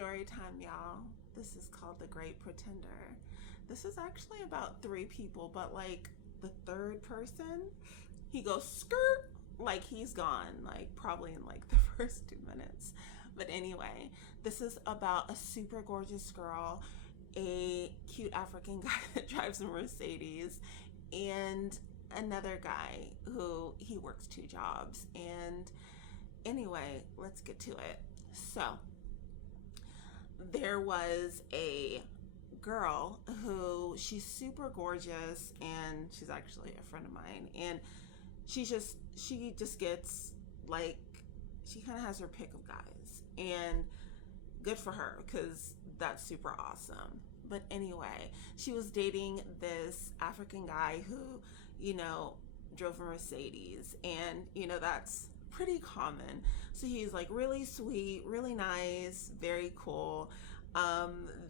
Story time, y'all. This is called The Great Pretender. This is actually about three people, but like the third person, he goes skirt, like he's gone, like probably in like the first 2 minutes. But anyway, this is about a super gorgeous girl, a cute African guy that drives a Mercedes, and another guy who he works two jobs. And anyway, let's get to it. So, there was a girl who she's super gorgeous and she's actually a friend of mine, and she just gets like, she kind of has her pick of guys, and good for her because that's super awesome. But anyway, she was dating this African guy who, you know, drove a Mercedes, and that's pretty common. So he's like really sweet, really nice, very cool.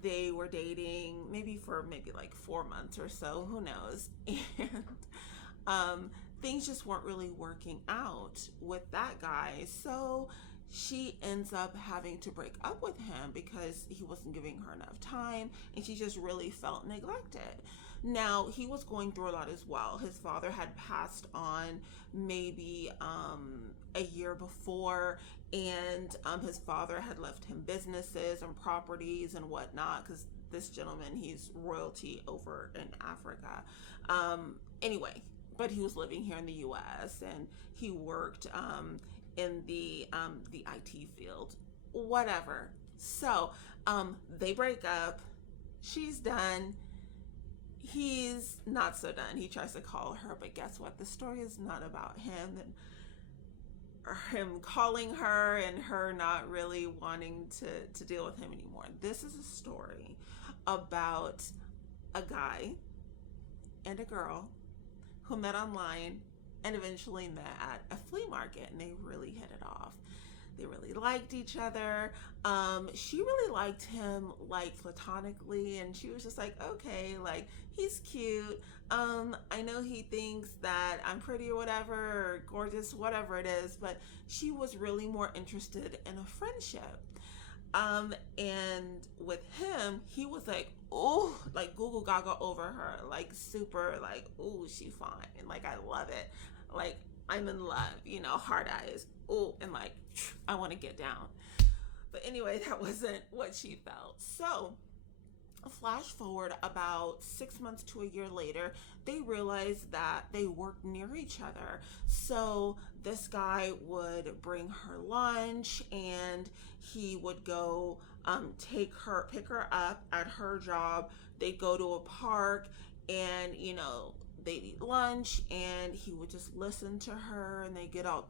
They were dating maybe for maybe like 4 months or so, who knows? And um, things just weren't really working out with that guy. So she ends up having to break up with him because he wasn't giving her enough time and she just really felt neglected. Now, he was going through a lot as well. His father had passed on maybe a year before, and his father had left him businesses and properties and whatnot because this gentleman, he's royalty over in Africa. Anyway, but he was living here in the U.S. and he worked in the IT field, whatever. So they break up. She's done. He's not so done. He tries to call her, but guess what? The story is not about him and him calling her and her not really wanting to deal with him anymore. This is a story about a guy and a girl who met online and eventually met at a flea market, and they really hit it off. They really liked each other. She really liked him like platonically, and she was just like, okay, like he's cute. I know he thinks that I'm pretty or whatever, or gorgeous, whatever it is, but she was really more interested in a friendship. And with him, he was like, oh, like Google Gaga over her, like super, like, oh, she fine, like I love it, like I'm in love, hard eyes, oh, and like I want to get down. But anyway, that wasn't what she felt. So flash forward about 6 months to a year later, they realized that they worked near each other. So this guy would bring her lunch and he would go pick her up at her job. They'd go to a park and, they'd eat lunch and he would just listen to her and they get all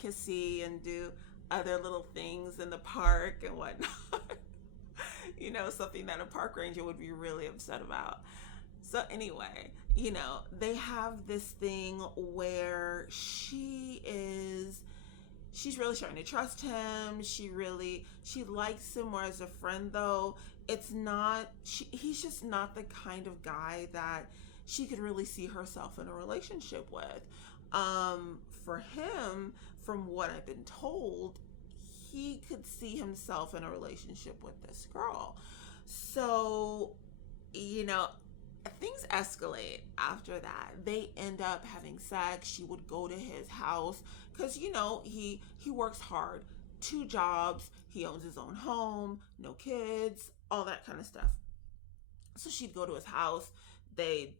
kissy and do other little things in the park and whatnot. Something that a park ranger would be really upset about. So anyway, they have this thing where she's really starting to trust him. She likes him more as a friend, though. He's just not the kind of guy that she could really see herself in a relationship with. For him, from what I've been told, he could see himself in a relationship with this girl. So, things escalate after that. They end up having sex. She would go to his house because, he works hard. Two jobs. He owns his own home, no kids, all that kind of stuff. So she'd go to his house. They'd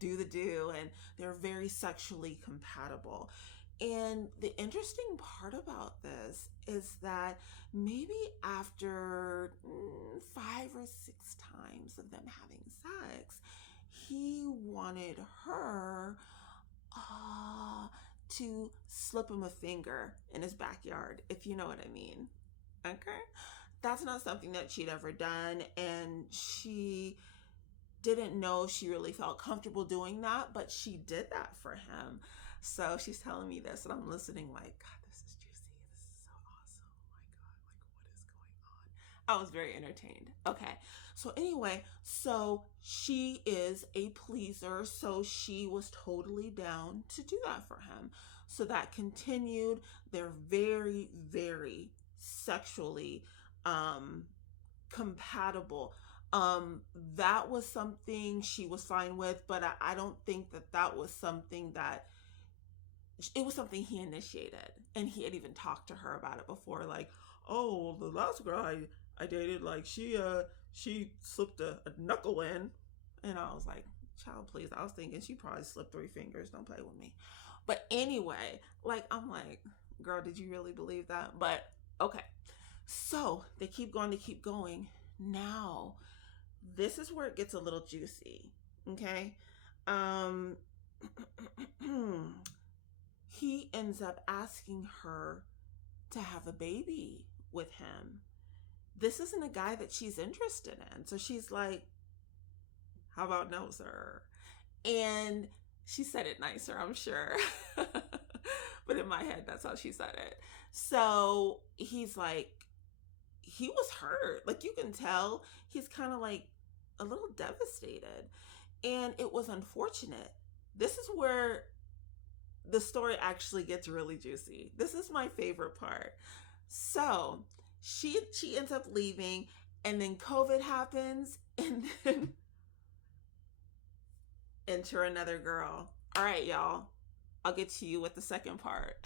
do, and they're very sexually compatible. And the interesting part about this is that maybe after 5 or 6 times of them having sex, he wanted her to slip him a finger in his backyard, if you know what I mean. Okay? That's not something that she'd ever done, and she didn't know if she really felt comfortable doing that, but she did that for him. So she's telling me this, and I'm listening like, God, this is juicy. This is so awesome. Oh my God, like what is going on? I was very entertained. Okay. So anyway, so she is a pleaser. So she was totally down to do that for him. So that continued. They're very, very sexually um compatible. That was something she was fine with, but I don't think that that was something that it was something he initiated, and he had even talked to her about it before, like, oh, the last girl I dated, like, she slipped a knuckle in. And I was like, child, please. I was thinking she probably slipped 3 fingers. Don't play with me. But anyway, like, I'm like, girl, did you really believe that? But okay. So they keep going, they keep going. Now, this is where it gets a little juicy. Okay. Um he ends up asking her to have a baby with him. This isn't a guy that she's interested in. So she's like, how about no, sir? And she said it nicer, I'm sure. But in my head, that's how she said it. So he's like, he was hurt. Like, you can tell he's kind of like a little devastated. And it was unfortunate. This is where the story actually gets really juicy. This is my favorite part. So she ends up leaving, and then COVID happens, and then enter another girl. All right, y'all. I'll get to you with the second part.